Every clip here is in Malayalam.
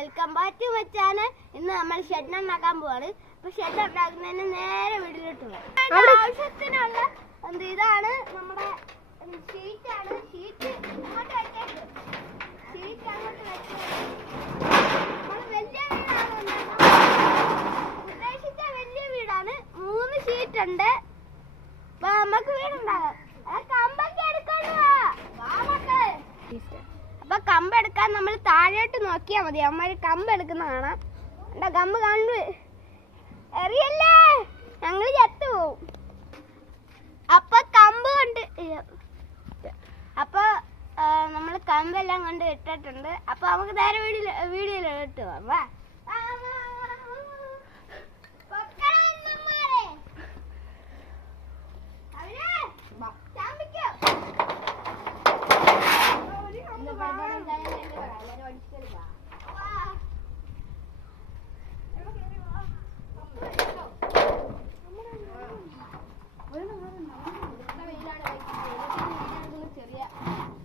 Welcome back to my channel. ഇന്ന് നമ്മൾ ഷെഡ് ഉണ്ടാക്കാൻ പോവാണ്. അപ്പൊ ഷെഡ് ഉണ്ടാക്കുന്നതിന് നേരെ വീട്ടിലോട്ട് പോകാം. ആവശ്യത്തിനുള്ള ഇതാണ് നമ്മുടെ ഷീറ്റാണ്. ഷീറ്റ് അങ്ങോട്ട് വെച്ചേക്ക്. ഷീറ്റ് അങ്ങോട്ട് വെച്ചേക്ക്. നമ്മൾ വലിയ വീടാണ് ഉദ്ദേശിച്ച വലിയ വീടാണ്. 3 ഷീറ്റ് ഉണ്ട്. അപ്പൊ നമുക്ക് വീടുണ്ടാകാം. കമ്പൊക്കെ എടുക്കാണ്ട് വാ മക്കളെ. അപ്പൊ കമ്പ് എടുക്കാൻ നമ്മൾ താഴോട്ട് നോക്കിയാ മതി. അമ്മമാര് കമ്പ് എടുക്കുന്ന കാണാം. എന്താ കമ്പ് കാണു എറിയല്ലേ, ഞങ്ങള് ചത്തു പോവും. അപ്പൊ കമ്പ് കൊണ്ട് അപ്പൊ നമ്മള് കമ്പെല്ലാം കൊണ്ട് ഇട്ടിട്ടുണ്ട്. അപ്പൊ നമുക്ക് നേരെ വീഡിയോയിലോട്ട് പോവാം. വാ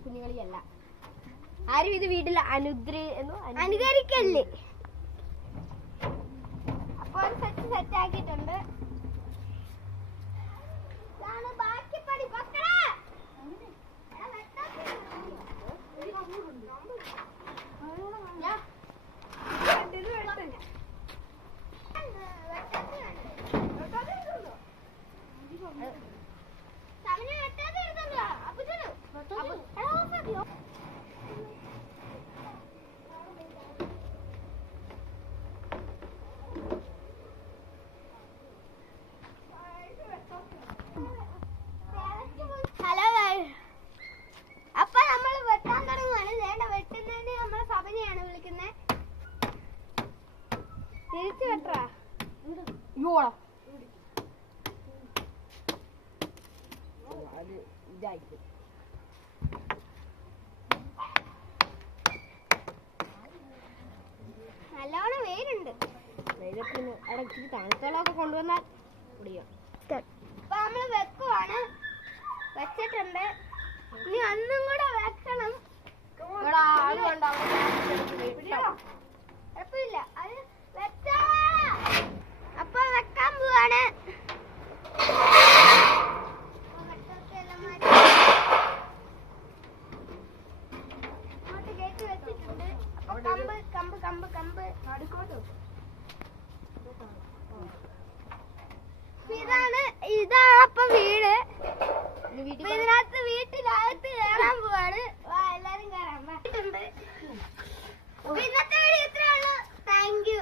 കുഞ്ഞുകളിയല്ല, ആരും ഇത് വീട്ടിൽ അനുകരിക്കല്ലേ. അപ്പൊ സെറ്റ് ആക്കിയിട്ടുണ്ട്. ബാക്കി പടി തിരിച്ചു വെട്ടാ. നല്ലോണം വെയിലുണ്ട്. വെയിലത്തിന് ഇടയ്ക്ക് തണുത്തോളൊക്കെ കൊണ്ടുവന്നാൽ കുടിയും. അപ്പൊ നമ്മള് വെക്കുവാണ്. വെച്ചിട്ടുണ്ട്. ഇനി ഒന്നും കൂടെ വെക്കണം. കുഴപ്പമില്ല, അത് വെച്ചാ. അപ്പൊ വെക്കാൻ പോവാണ്. അങ്ങോട്ട് കേട്ട് വെച്ചിട്ടുണ്ട്. അപ്പൊ കമ്പ് ഇതാണ് അപ്പൊ വീട്. ഇതിനകത്ത് വീട്ടിനകത്ത് കയറാൻ പോവാണ്. എല്ലാരും കയറാൻ പറ്റുന്നുണ്ട്. ഇന്നത്തെ വീഡിയോ ഇത്രേ ഉള്ളൂ. Thank you.